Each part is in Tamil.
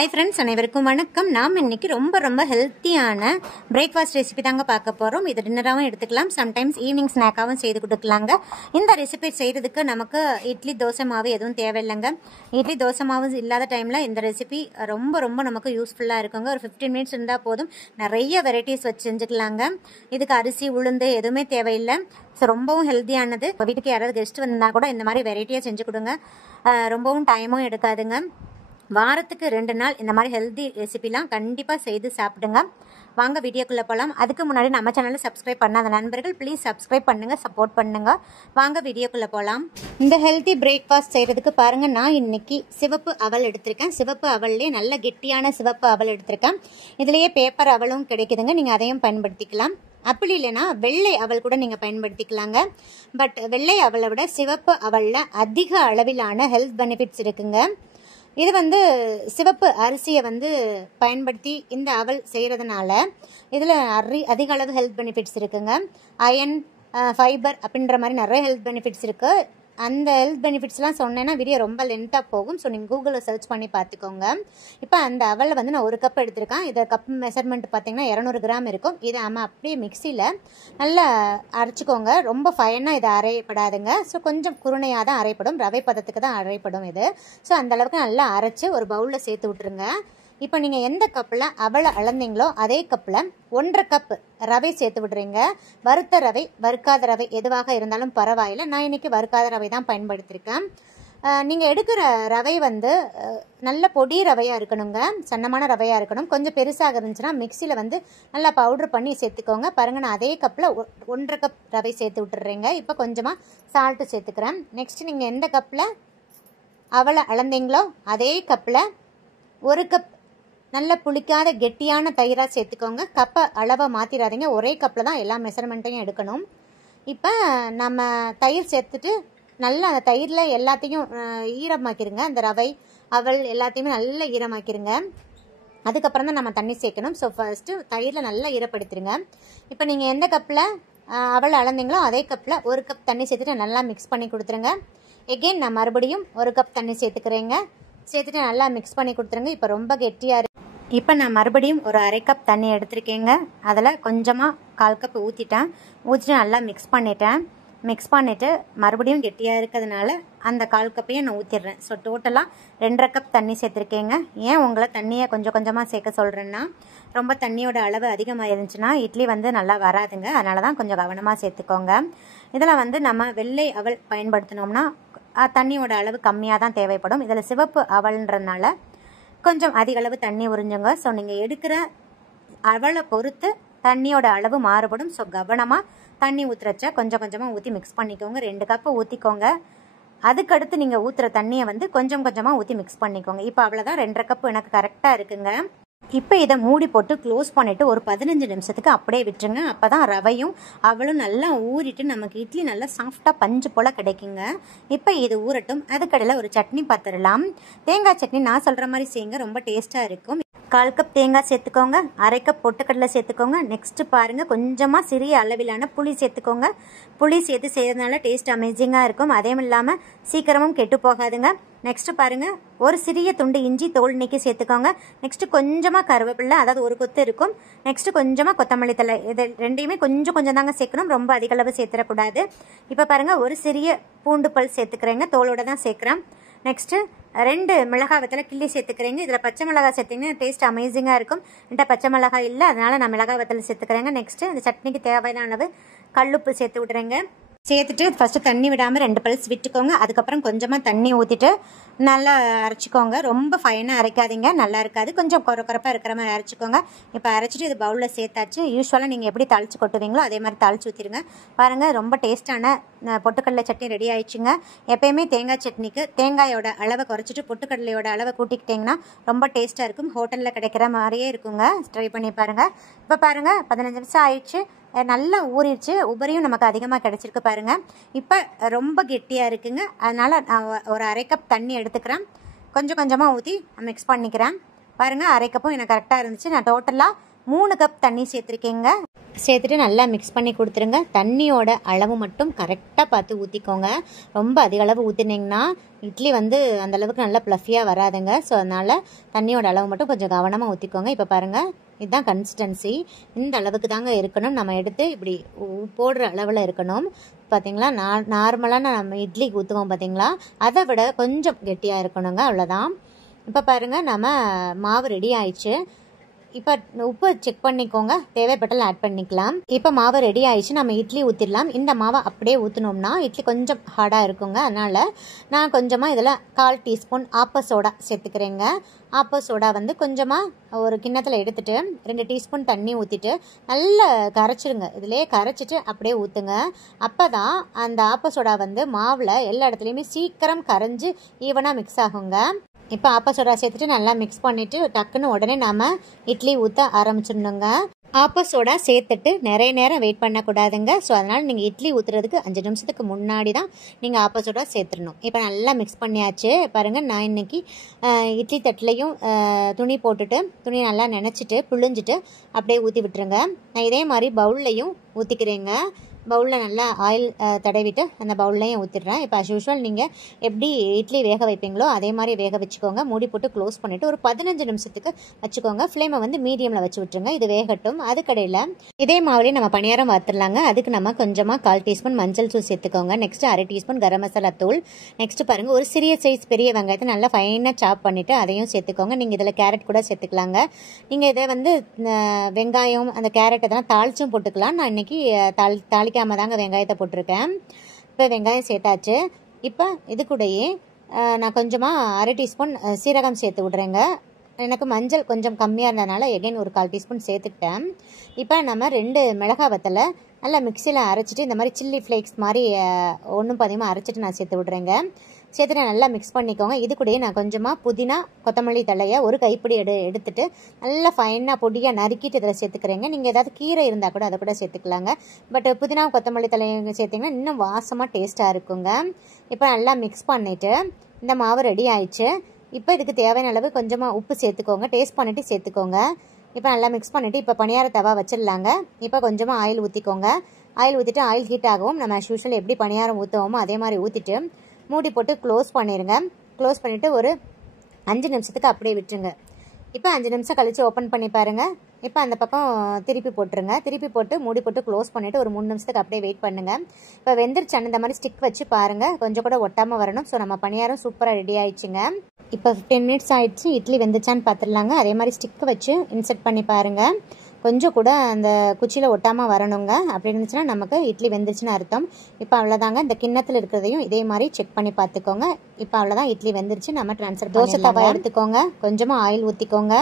हाय फ्रेंड्स அனைவருக்கும் வணக்கம். நாம் இன்னைக்கு ரொம்ப ஹெல்த்தியான பிரேக்ஃபாஸ்ட் ரெசிபி தாங்க பார்க்க போறோம். இது டின்னராவும் எடுத்துக்கலாம், சம்டைம்ஸ் ஈவினிங் ஸ்நாக்காவும் செய்து கொடுக்கலாங்க. இந்த ரெசிபி செய்யறதுக்கு நமக்கு இட்லி தோசை மாவு எதுவும் தேவையில்லைங்க. இட்லி தோசை மாவு இல்லாத டைம்ல இந்த ரெசிபி ரொம்ப நமக்கு யூஸ்ஃபுல்லா இருக்குங்க. ஒரு 15 மினிட்ஸ் இருந்தா போதும், நிறைய வெரைட்டிஸ் வச்சு செஞ்சுக்கலாங்க. இதுக்கு அரிசி உளுந்து எதுவுமே தேவையில்லை. ஸோ ரொம்பவும் ஹெல்த்தியானது. வீட்டுக்கு யாராவது கெஸ்ட் வந்தா கூட இந்த மாதிரி வெரைட்டியாக செஞ்சு கொடுங்க. ரொம்பவும் டைமும் எடுக்காதுங்க. வாரத்துக்கு 2 நாள் இந்த மாதிரி ஹெல்தி ரெசிபிலாம் கண்டிப்பாக செய்து சாப்பிடுங்க. வாங்க வீடியோக்குள்ளே போகலாம். அதுக்கு முன்னாடி நம்ம சேனலில் சப்ஸ்கிரைப் பண்ணாத நண்பர்கள் ப்ளீஸ் சப்ஸ்கிரைப் பண்ணுங்கள், சப்போர்ட் பண்ணுங்கள். வாங்க வீடியோக்குள்ளே போகலாம். இந்த ஹெல்தி பிரேக்ஃபாஸ்ட் செய்கிறதுக்கு பாருங்கள், நான் இன்னைக்கு சிவப்பு அவல் எடுத்திருக்கேன். சிவப்பு அவல்லே நல்ல கெட்டியான சிவப்பு அவல் எடுத்திருக்கேன். இதுலேயே பேப்பர் அவலும் கிடைக்குதுங்க, நீங்கள் அதையும் பயன்படுத்திக்கலாம். அப்படி இல்லைன்னா வெள்ளை அவல் கூட நீங்கள் பயன்படுத்திக்கலாங்க. பட் வெள்ளை அவலை விட சிவப்பு அவலில் அதிக அளவிலான ஹெல்த் பெனிஃபிட்ஸ் இருக்குங்க. இது சிவப்பு அரிசியை பயன்படுத்தி இந்த அவல் செய்கிறதுனால இதில் அதிக அளவு ஹெல்த் பெனிஃபிட்ஸ் இருக்குங்க. அயன், ஃபைபர் அப்படின்ற மாதிரி நிறைய ஹெல்த் பெனிஃபிட்ஸ் இருக்குது. அந்த ஹெல்த் பெனிஃபிட்ஸ்லாம் சொன்னேன்னா வீடியோ ரொம்ப லென்த்தாக போகும். ஸோ நீங்கள் கூகுளில் சர்ச் பண்ணி பார்த்துக்கோங்க. இப்போ அந்த அவலை நான் 1 கப் எடுத்திருக்கேன். இதை கப் மெஷர்மெண்ட் பார்த்தீங்கன்னா 200 கிராம் இருக்கும். இதை நம்ம அப்படியே மிக்சியில் நல்லா அரைச்சிக்கோங்க. ரொம்ப ஃபைனாக இது அரைப்படாதுங்க. ஸோ கொஞ்சம் குருணையாக தான் அரைப்படும், ரவை பதத்துக்கு தான் அரைப்படும் இது. ஸோ அந்தளவுக்கு நல்லா அரைச்சி ஒரு பவுலில் சேர்த்து விட்டுருங்க. இப்போ நீங்கள் எந்த கப்பில் அவலை அளந்தீங்களோ அதே கப்பில் 1.5 கப் ரவை சேர்த்து விடுறீங்க. வறுத்த ரவை, வறுக்காத ரவை எதுவாக இருந்தாலும் பரவாயில்லை. நான் இன்றைக்கி வறுக்காத ரவை தான் பயன்படுத்தியிருக்கேன். நீங்கள் எடுக்கிற ரவை நல்ல பொடி ரவையாக இருக்கணுங்க, சன்னமான ரவையாக இருக்கணும். கொஞ்சம் பெருசாக இருந்துச்சுன்னா மிக்சியில் நல்லா பவுட்ரு பண்ணி சேர்த்துக்கோங்க. பாருங்கள், நான் அதே கப்பில் 1.5 கப் ரவை சேர்த்து விட்டுறேங்க. இப்போ கொஞ்சமாக சால்ட்டு சேர்த்துக்கிறேன். நெக்ஸ்ட் நீங்கள் எந்த கப்பில் அவலை அளந்தீங்களோ அதே கப்பில் 1 கப் நல்ல புளிக்காத கெட்டியான தயிராக சேர்த்துக்கோங்க. கப்பை அளவை மாற்றிடாதீங்க, ஒரே கப்பில் தான் எல்லா மெஷர்மெண்ட்டையும் எடுக்கணும். இப்போ நம்ம தயிர் சேர்த்துட்டு நல்லா அந்த தயிரில் எல்லாத்தையும் ஈரமாக்கிடுங்க. அந்த ரவை, அவல் எல்லாத்தையுமே நல்லா ஈரமாக்கிடுங்க. அதுக்கப்புறம் தான் நம்ம தண்ணி சேர்க்கணும். ஸோ ஃபர்ஸ்ட்டு தயிரில் நல்லா ஈரப்படுத்திடுங்க. இப்போ நீங்கள் எந்த கப்பில் அவல் அளந்தீங்களோ அதே கப்பில் 1 கப் தண்ணி சேர்த்துட்டு நல்லா மிக்ஸ் பண்ணி கொடுத்துருங்க. எகெயின் நான் மறுபடியும் 1 கப் தண்ணி சேர்த்துக்கிறேங்க. சேர்த்துட்டு நல்லா மிக்ஸ் பண்ணி கொடுத்துருங்க. இப்போ ரொம்ப கெட்டியாக இப்போ நான் மறுபடியும் ஒரு 1/2 கப் தண்ணி எடுத்திருக்கேங்க. அதில் கொஞ்சமாக 1/4 கப் ஊற்றிட்டு நல்லா மிக்ஸ் பண்ணிவிட்டு மறுபடியும் கெட்டியாக இருக்கிறதுனால அந்த 1/4 கப்பையும் நான் ஊற்றிடுறேன். ஸோ டோட்டலாக 2.5 கப் தண்ணி சேர்த்துருக்கேங்க. ஏன் உங்களை தண்ணியை கொஞ்சமாக சேர்க்க சொல்கிறேன்னா, ரொம்ப தண்ணியோட அளவு அதிகமாக இருந்துச்சுன்னா இட்லி நல்லா வராதுங்க. அதனால தான் கொஞ்சம் கவனமாக சேர்த்துக்கோங்க. இதில் நம்ம வெள்ளை அவல் பயன்படுத்தினோம்னா தண்ணியோட அளவு கம்மியாக தான் தேவைப்படும். இதில் சிவப்பு அவல்ன்றதுனால கொஞ்சம் அதிக அளவு தண்ணி உறிஞ்சுங்க. ஸோ நீங்கள் எடுக்கிற அவலை பொறுத்து தண்ணியோட அளவு மாறுபடும். ஸோ கவனமாக தண்ணி ஊற்றுறச்ச கொஞ்சமாக ஊற்றி மிக்ஸ் பண்ணிக்கோங்க. 2 கப்பு ஊற்றிக்கோங்க. அதுக்கடுத்து நீங்கள் ஊற்றுற தண்ணியை கொஞ்சமாக ஊற்றி மிக்ஸ் பண்ணிக்கோங்க. இப்போ அவ்வளோதான், 2.5 கப்பு எனக்கு கரெக்டாக இருக்குங்க. இப்போ இதை மூடி போட்டு க்ளோஸ் பண்ணிவிட்டு ஒரு 15 நிமிஷத்துக்கு அப்படியே விட்டுருங்க. அப்போ தான் ரவையும் அவளும் நல்லா ஊறிட்டு நமக்கு இட்லி நல்லா சாஃப்டாக பஞ்சு போல் கிடைக்குங்க. இப்போ இது ஊறட்டும். அதுக்கடையில் ஒரு சட்னி பார்த்துடலாம். தேங்காய் சட்னி நான் சொல்கிற மாதிரி செய்யுங்க, ரொம்ப டேஸ்ட்டாக இருக்கும். 1/4 கப் தேங்காய் சேர்த்துக்கோங்க. 1/2 கப் பொட்டுக்கடலை சேர்த்துக்கோங்க. நெக்ஸ்ட்டு பாருங்கள், கொஞ்சமாக சிறிய அளவிலான புளி சேர்த்துக்கோங்க. புளி சேர்த்து செய்யறதுனால டேஸ்ட் அமேசிங்காக இருக்கும். அதேவும் இல்லாமல் சீக்கிரமும் கெட்டு போகாதுங்க. நெக்ஸ்ட்டு பாருங்கள், ஒரு சிறிய துண்டு இஞ்சி தோல் நீக்கி சேர்த்துக்கோங்க. நெக்ஸ்ட்டு கொஞ்சமாக கருவேப்பிலை, அதாவது 1 கொத்து இருக்கும். நெக்ஸ்ட்டு கொஞ்சமாக கொத்தமல்லி தழை. இது ரெண்டையுமே கொஞ்சம் தாங்க சேர்க்கணும், ரொம்ப அதிக அளவு சேர்த்துடக்கூடாது. இப்போ பாருங்கள், ஒரு சிறிய பூண்டு பல் சேர்த்துக்கிறேங்க, தோலோடு தான் சேர்க்குறேன். நெக்ஸ்ட்டு 2 மிளகாய் வத்தலை கிள்ளி சேர்த்துக்கிறேங்க. இதில் பச்சை மிளகாய் சேர்த்திங்கன்னா டேஸ்ட் அமேசிங்காக இருக்கும். என்கிட்ட பச்சை மிளகாய் இல்லை, அதனால் நான் மிளகாய் வத்தலை சேர்த்துக்கிறேங்க. நெக்ஸ்ட்டு இந்த சட்னிக்கு தேவையான அளவு கல்லுப்பு சேர்த்து விட்றேங்க. சேர்த்துட்டு ஃபஸ்ட்டு தண்ணி விடாமல் 2 பல்ஸ் விட்டுக்கோங்க. அதுக்கப்புறம் கொஞ்சமாக தண்ணி ஊற்றிட்டு நல்லா அரைச்சிக்கோங்க. ரொம்ப ஃபைனாக அரைக்காதீங்க, நல்லா இருக்காது. கொஞ்சம் குறப்பாக இருக்கிற மாதிரி அரைச்சிக்கோங்க. இப்போ அரைச்சிட்டு இது பவுலில் சேர்த்தாச்சு. யூஸ்வலாக நீங்கள் எப்படி தாளித்து கொட்டுவீங்களோ அதே மாதிரி தாளித்து ஊற்றிடுங்க. பாருங்கள், ரொம்ப டேஸ்ட்டான பொட்டுக்கடலை சட்னி ரெடி ஆயிடுச்சுங்க. எப்போயுமே தேங்காய் சட்னிக்கு தேங்காயோட அளவை குறைச்சிட்டு பொட்டுக்கடலையோட அளவை கூட்டிக்கிட்டிங்கன்னா ரொம்ப டேஸ்ட்டாக இருக்கும். ஹோட்டலில் கிடைக்கிற மாதிரியே இருக்குங்க. ட்ரை பண்ணி பாருங்கள். இப்போ பாருங்கள், 15 நிமிஷம் ஆயிடுச்சு. நல்லா ஊறிடுச்சு. உபரியும் நமக்கு அதிகமாக கிடச்சிருக்கு பாருங்கள். இப்போ ரொம்ப கெட்டியாக இருக்குங்க. அதனால் நான் ஒரு 1/2 கப் தண்ணி எடுத்துக்கிறேன். கொஞ்சமாக ஊற்றி மிக்ஸ் பண்ணிக்கிறேன். பாருங்கள், 1/2 கப்பும் எனக்கு கரெக்டாக இருந்துச்சு. நான் டோட்டலாக 3 கப் தண்ணி சேர்த்துருக்கேங்க. சேர்த்துட்டு நல்லா மிக்ஸ் பண்ணி கொடுத்துருங்க. தண்ணியோட அளவு மட்டும் கரெக்டாக பார்த்து ஊற்றிக்கோங்க. ரொம்ப அதிக அளவு ஊற்றினீங்கன்னா இட்லி வந்து அந்தளவுக்கு நல்லா ப்ளஃபியாக வராதுங்க. ஸோ அதனால் தண்ணியோட அளவு மட்டும் கொஞ்சம் கவனமாக ஊற்றிக்கோங்க. இப்போ பாருங்கள், இதுதான் கன்சிஸ்டன்சி. இந்த அளவுக்கு தாங்க இருக்கணும். நம்ம எடுத்து இப்படி போடுற அளவில் இருக்கணும். பார்த்தீங்களா, நார்மலான நம்ம இட்லிக்கு ஊற்றுவோம் பார்த்தீங்களா, அதை விட கொஞ்சம் கெட்டியாக இருக்கணுங்க. அவ்வளோதான். இப்போ பாருங்கள், நம்ம மாவு ரெடி ஆயிடுச்சு. இப்போ உப்பு செக் பண்ணிக்கோங்க, தேவைப்பட்டால் ஆட் பண்ணிக்கலாம். இப்போ மாவு ரெடி ஆயிடுச்சு, நம்ம இட்லி ஊற்றிடலாம். இந்த மாவை அப்படியே ஊற்றினோம்னா இட்லி கொஞ்சம் ஹார்டாக இருக்குங்க. அதனால் நான் கொஞ்சமாக இதில் 1/4 டீஸ்பூன் ஆப்ப சோடா சேர்த்துக்கிறேங்க. ஆப்ப சோடா வந்து கொஞ்சமாக ஒரு கிண்ணத்தில் எடுத்துகிட்டு 2 டீஸ்பூன் தண்ணி ஊற்றிட்டு நல்லா கரைச்சிடுங்க. இதிலே கரைச்சிட்டு அப்படியே ஊற்றுங்க. அப்போ தான் அந்த ஆப்ப சோடா வந்து மாவில் எல்லா இடத்துலையுமே சீக்கிரம் கரைஞ்சி ஈவனாக மிக்ஸ் ஆகுங்க. இப்போ ஆப்ப சோடா சேர்த்துட்டு நல்லா மிக்ஸ் பண்ணிவிட்டு டக்குன்னு உடனே நாம் இட்லி ஊற்ற ஆரம்பிச்சிடணுங்க. ஆப்ப சோடா சேர்த்துட்டு நிறைய நேரம் வெயிட் பண்ணக்கூடாதுங்க. ஸோ அதனால் நீங்கள் இட்லி ஊற்றுறதுக்கு 5 நிமிஷத்துக்கு முன்னாடி தான் நீங்கள் ஆப்ப சோடா சேர்த்துடணும். இப்போ நல்லா மிக்ஸ் பண்ணியாச்சு. பாருங்கள், நான் இன்றைக்கி இட்லி தட்டிலையும் துணி போட்டுட்டு துணி நல்லா நினச்சிட்டு புழிஞ்சிட்டு அப்படியே ஊற்றி விட்டுருங்க. நான் இதே மாதிரி பவுல்லையும் ஊற்றிக்கிறேங்க. பவுலில் நல்லா ஆயில் தடவிட்டு அந்த பவுல்லையும் ஊற்றிடுறேன். இப்போ அஸ் யூஷுவல் நீங்கள் எப்படி இட்லி வேக வைப்பீங்களோ அதே மாதிரி வேக வச்சுக்கோங்க. மூடி போட்டு க்ளோஸ் பண்ணிவிட்டு ஒரு 15 நிமிஷத்துக்கு வச்சுக்கோங்க. ஃப்ளேமை வந்து மீடியமில் வச்சு விட்டுருங்க. இது வேகட்டும். அதுக்கடையில் இதே மாவுலேயே நம்ம பணியாரம் வார்த்துடலாங்க. அதுக்கு நம்ம கொஞ்சமாக 1/4 டீஸ்பூன் மஞ்சள் தூள் சேர்த்துக்கோங்க. நெக்ஸ்ட்டு 1/2 டீஸ்பூன் கரம் மசாலா தூள். நெக்ஸ்ட்டு பாருங்கள், ஒரு சிறிய சைஸ் பெரிய வெங்காயத்தை நல்லா ஃபைனாக சாப் பண்ணிவிட்டு அதையும் சேர்த்துக்கோங்க. நீங்கள் இதில் கேரட் கூட சேர்த்துக்கலாங்க. நீங்கள் இதை வந்து வெங்காயம் அந்த கேரட் இதெல்லாம் தாளிச்சும் போட்டுக்கலாம். நான் இன்றைக்கி தாளிக்காமல் தாங்க வெங்காயத்தை போட்டிருக்கேன். இப்போ வெங்காயம் சேர்த்தாச்சு. இப்போ இது கூடயே நான் கொஞ்சமாக 1/2 டீஸ்பூன் சீரகம் சேர்த்து விட்றேங்க. எனக்கு மஞ்சள் கொஞ்சம் கம்மியாக இருந்ததுனால எகைன் ஒரு 1/4 டீஸ்பூன் சேர்த்துக்கிட்டேன். இப்போ நம்ம 2 மிளகாய் வத்தலை நல்லா மிக்சியில் அரைச்சிட்டு இந்த மாதிரி சில்லி ஃப்ளேக்ஸ் மாதிரி ஒன்றும் பாதியமாக அரைச்சிட்டு நான் சேர்த்து விட்றேங்க. சேர்த்துட்டு நல்லா மிக்ஸ் பண்ணிக்கோங்க. இது கூடயே நான் கொஞ்சமாக புதினா கொத்தமல்லி தலையை ஒரு கைப்பிடி எடுத்துட்டு நல்லா ஃபைனாக பொடியாக நறுக்கிட்டு இதில் சேர்த்துக்கிறேங்க. நீங்கள் ஏதாவது கீரை இருந்தால் கூட அதை கூட சேர்த்துக்கலாங்க. பட் புதினா கொத்தமல்லி தலையை சேர்த்திங்கன்னா இன்னும் வாசமாக டேஸ்ட்டாக இருக்குங்க. இப்போ நல்லா மிக்ஸ் பண்ணிவிட்டு இந்த மாவு ரெடி ஆயிடுச்சு. இப்போ இதுக்கு தேவையான அளவு கொஞ்சமாக உப்பு சேர்த்துக்கோங்க. டேஸ்ட் பண்ணிவிட்டு சேர்த்துக்கோங்க. இப்போ நல்லா மிக்ஸ் பண்ணிவிட்டு இப்போ பணியார தவா வச்சிடலாங்க. இப்போ கொஞ்சமாக ஆயில் ஊற்றிக்கோங்க. ஆயில் ஊற்றிட்டு ஆயில் ஹீட் ஆகும். நம்ம ஆஸ் யூஷுவல் எப்படி பணியாரம் ஊற்றுவோமோ அதே மாதிரி ஊற்றிட்டு மூடி போட்டு க்ளோஸ் பண்ணிடுங்க. க்ளோஸ் பண்ணிவிட்டு ஒரு 5 நிமிஷத்துக்கு அப்படியே விட்டுருங்க. இப்போ 5 நிமிஷம் கழித்து ஓப்பன் பண்ணி பாருங்கள். இப்போ அந்த பக்கம் திருப்பி போட்டுருங்க. திருப்பி போட்டு மூடி போட்டு க்ளோஸ் பண்ணிவிட்டு ஒரு 3 நிமிஷத்துக்கு அப்படியே வெயிட் பண்ணுங்கள். இப்போ வெந்திருச்சான்னு இந்த மாதிரி ஸ்டிக் வச்சு பாருங்கள். கொஞ்சம் கூட ஒட்டாமல் வரணும். ஸோ நம்ம பணியாரம் சூப்பராக ரெடி ஆயிடுச்சுங்க. இப்போ 15 மினிட்ஸ் ஆயிடுச்சு. இட்லி வெந்துச்சான்னு பார்த்துடலாங்க. அதே மாதிரி ஸ்டிக் வச்சு இன்செர்ட் பண்ணி பாருங்கள். கொஞ்சம் கூட அந்த குச்சியில் ஒட்டாமல் வரணுங்க. அப்படி இருந்துச்சுன்னா நமக்கு இட்லி வெந்துருச்சுன்னு அர்த்தம். இப்போ அவ்வளோதாங்க. இந்த கிண்ணத்தில் இருக்கிறதையும் இதே மாதிரி செக் பண்ணி பார்த்துக்கோங்க. இப்போ அவ்வளோதான், இட்லி வெந்துருச்சு. நம்ம ட்ரான்ஸ்ஃபர் தோசை தவா எடுத்துக்கோங்க. கொஞ்சமாக ஆயில் ஊற்றிக்கோங்க.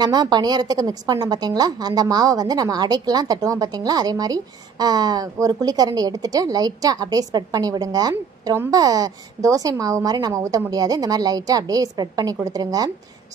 நம்ம பணியாரத்துக்கு மிக்ஸ் பண்ணோம் பார்த்தீங்களா, அந்த மாவை வந்து நம்ம அடைக்கெல்லாம் தட்டுவோம் பார்த்தீங்களா, அதே மாதிரி ஒரு குழிக்கரண்டி எடுத்துகிட்டு லைட்டாக அப்படியே ஸ்ப்ரெட் பண்ணி விடுங்க. ரொம்ப தோசை மாவு மாதிரி நம்ம ஊற்ற முடியாது. இந்த மாதிரி லைட்டாக அப்படியே ஸ்ப்ரெட் பண்ணி கொடுத்துருங்க.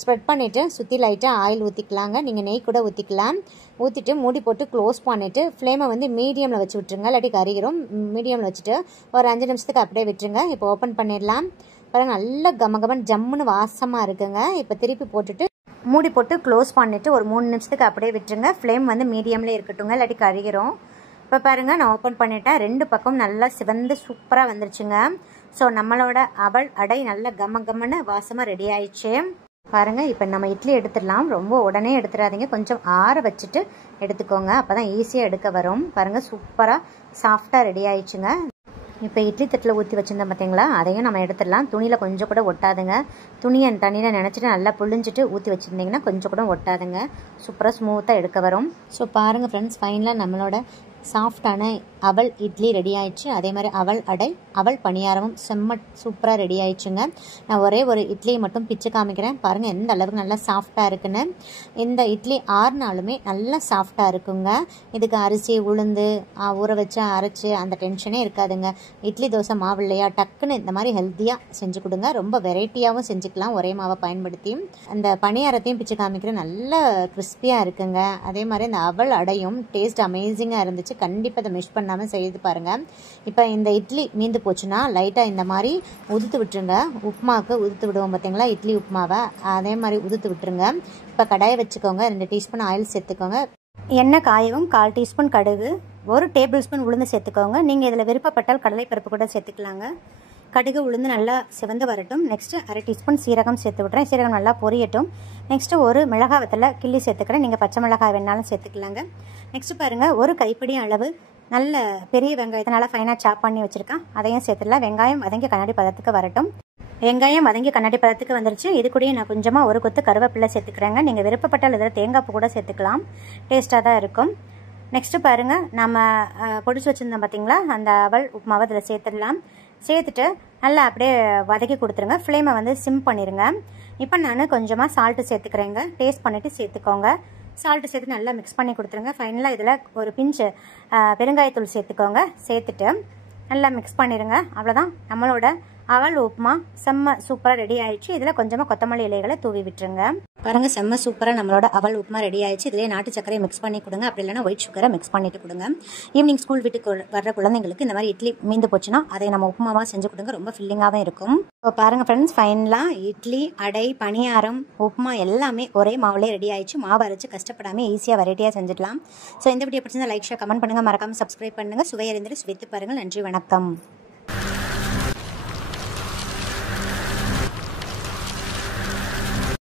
ஸ்ப்ரெட் பண்ணிவிட்டு சுற்றி லைட்டாக ஆயில் ஊற்றிக்கலாங்க. நீங்கள் நெய் கூட ஊற்றிக்கலாம். ஊற்றிட்டு மூடி போட்டு க்ளோஸ் பண்ணிவிட்டு ஃப்ளேமை வந்து மீடியமில் வச்சு விட்டுருங்க. இல்லாட்டி கறிகிறோம். மீடியமில் வச்சுட்டு ஒரு 5 நிமிஷத்துக்கு அப்படியே விட்டுருங்க. இப்போ ஓப்பன் பண்ணிடலாம். பாருங்கள், நல்ல கமகமன் ஜம்முன்னு வாசமாக இருக்குங்க. இப்போ திருப்பி போட்டுட்டு மூடி போட்டு க்ளோஸ் பண்ணிவிட்டு ஒரு 3 நிமிஷத்துக்கு அப்படியே விட்டுருங்க. ஃப்ளேம் வந்து மீடியம்லேயே இருக்கட்டுங்க, இல்லாட்டி கறிகிறோம். இப்போ பாருங்கள், நான் ஓப்பன் பண்ணிட்டேன். 2 பக்கம் நல்லா சிவந்து சூப்பராக வந்துருச்சுங்க. ஸோ நம்மளோட அவல் அடை நல்ல கமன்னு வாசமாக ரெடி ஆயிடுச்சு. பாருங்கள், இப்போ நம்ம இட்லி எடுத்துடலாம். ரொம்ப உடனே எடுத்துடாதீங்க, கொஞ்சம் ஆற வச்சுட்டு எடுத்துக்கோங்க. அப்போ தான் ஈஸியாக எடுக்க வரும். பாருங்கள், சூப்பராக சாஃப்டாக ரெடி ஆயிடுச்சுங்க. இப்போ இட்லி தட்டில் ஊற்றி வச்சுருந்தோம் பார்த்தீங்களா, அதையும் நம்ம எடுத்துடலாம். துணியில் கொஞ்சம் கூட ஒட்டாதுங்க. துணியை தண்ணியில் நினச்சிட்டு நல்லா புழிஞ்சிட்டு ஊற்றி வச்சுருந்தீங்கன்னா கொஞ்சம் கூட ஒட்டாதுங்க. சூப்பராக ஸ்மூத்தாக எடுக்க வரும். ஸோ பாருங்கள் ஃப்ரெண்ட்ஸ், ஃபைனலாக நம்மளோட சாஃப்டான அவல் இட்லி ரெடி ஆயிடுச்சு. அதே மாதிரி அவல் அடை, அவல் பணியாரமும் செம்ம சூப்பராக ரெடி ஆயிடுச்சுங்க. நான் ஒரே ஒரு இட்லியை மட்டும் பிச்சு காமிக்கிறேன். பாருங்கள் எந்த அளவுக்கு நல்லா சாஃப்டாக இருக்குன்னு. இந்த இட்லி ஆறுனாலுமே நல்லா சாஃப்டாக இருக்குங்க. இதுக்கு அரிசி உளுந்து ஊற வச்சு அரைச்சி அந்த டென்ஷனே இருக்காதுங்க. இட்லி தோசை மாவு இல்லையா, டக்குன்னு இந்த மாதிரி ஹெல்த்தியாக செஞ்சு கொடுங்க. ரொம்ப வெரைட்டியாகவும் செஞ்சுக்கலாம் ஒரே மாவை பயன்படுத்தி. அந்த பணியாரத்தையும் பிச்சு காமிக்கிறேன். நல்ல கிறிஸ்பியாக இருக்குங்க. அதே மாதிரி இந்த அவல் அடையும் டேஸ்ட் அமேசிங்காக இருந்துச்சு. இருந்துச்சு. கண்டிப்பாக அதை மிஸ் பண்ணாமல் செய்து பாருங்கள். இப்போ இந்த இட்லி மீந்து போச்சுன்னா லைட்டாக இந்த மாதிரி உதுத்து விட்டுருங்க. உப்புமாவுக்கு உதுத்து விடுவோம் பார்த்தீங்களா, இட்லி உப்புமாவை அதே மாதிரி உதுத்து விட்டுருங்க. இப்போ கடாயை வச்சுக்கோங்க. 2 டீஸ்பூன் ஆயில் சேர்த்துக்கோங்க. எண்ணெய் காயவும் 1/4 டீஸ்பூன் கடுகு, 1 டேபிள் ஸ்பூன் உளுந்து சேர்த்துக்கோங்க. நீங்கள் இதில் விருப்பப்பட்டால் கடலைப்பருப்பு கூட சேர்த்துக்கலாங்க. கடுகு உளுந்து நல்லா சிவந்து வரட்டும். நெக்ஸ்ட்டு 1/2 டீஸ்பூன் சீரகம் சேர்த்து விட்றேன். சீரகம் நல்லா பொரியட்டும். நெக்ஸ்ட்டு 1 மிளகாய் வத்தலை கிள்ளி சேர்த்துக்கிறேன். நீங்கள் பச்சை மிளகாய் வேணாலும் சேர்த்துக்கலாங்க. நெக்ஸ்ட்டு பாருங்கள், 1 கைப்பிடி அளவு நல்ல பெரிய வெங்காயத்தை நல்லா ஃபைனாக சாப் பண்ணி வச்சுருக்கேன். அதையும் சேர்த்துடலாம். வெங்காயம் வதங்கி கண்ணாடி பதத்துக்கு வரட்டும். வெங்காயம் வதங்கி கண்ணாடி பதத்துக்கு வந்துருச்சு. இது கூடயே நான் கொஞ்சமாக 1 கொத்து கருவேப்பிலை சேர்த்துக்கிறேங்க. நீங்கள் விருப்பப்பட்டால் இதில் தேங்காய் பூ கூட சேர்த்துக்கலாம். டேஸ்ட்டாக தான் இருக்கும். நெக்ஸ்ட்டு பாருங்கள், நம்ம பொடிச்சு வச்சுருந்தோம் பார்த்தீங்களா, அந்த அவல் உப்புமாவை இதில் சேர்த்துடலாம். சேர்த்துட்டு நல்லா அப்படியே வதக்கி கொடுத்துருங்க. ஃப்ளேமை வந்து சிம் பண்ணிடுங்க. இப்போ நான் கொஞ்சமாக சால்ட்டு சேர்த்துக்கிறேங்க. டேஸ்ட் பண்ணிவிட்டு சேர்த்துக்கோங்க. சால்ட்டு சேர்த்து நல்லா மிக்ஸ் பண்ணி கொடுத்துருங்க. ஃபைனலாக இதில் ஒரு பிஞ்சு பெருங்காயத்தூள் சேர்த்துக்கோங்க. சேர்த்துட்டு நல்லா மிக்ஸ் பண்ணிடுங்க. அவ்வளோதான், நம்மளோட அவல் உப்புமா செம்ம சூப்பராக ரெடி ஆயிடுச்சு. இதில் கொஞ்சமாக கொத்தமல்லி இலைகளை தூவி விட்டுருங்க. பாருங்கள், செம்ம சூப்பராக நம்மளோட அவல் உப்புமா ரெடி ஆயிடுச்சு. இதிலே நாட்டு சக்கரையை மிக்ஸ் பண்ணி கொடுங்க. அப்படி இல்லைனா ஒயிட் சுகரை மிக்ஸ் பண்ணிட்டு கொடுங்க. ஈவினிங் ஸ்கூல் வீட்டுக்கு வர்ற குழந்தைங்களுக்கு இந்த மாதிரி இட்லி மீந்து போச்சுன்னா அதை நம்ம உப்புமாவாக செஞ்சு கொடுங்க. ரொம்ப ஃபில்லிங்காகவும் இருக்கும். இப்போ பாருங்கள் ஃப்ரெண்ட்ஸ், ஃபைனலாக இட்லி, அடை, பணியாரம், உப்புமா எல்லாமே ஒரே மாவுலேயே ரெடி ஆயிடுச்சு. மாவு அரைச்சு கஷ்டப்படாமல் ஈஸியாக வெரைட்டியாக செஞ்சுக்கலாம். ஸோ இந்த வீடியோ பிடிச்சிருந்தா லைக், ஷேர், கமெண்ட் பண்ணுங்கள். மறக்காமல் சப்ஸ்கிரைப் பண்ணுங்கள். சுவையறிந்து சுவைத்து பாருங்கள். நன்றி, வணக்கம்.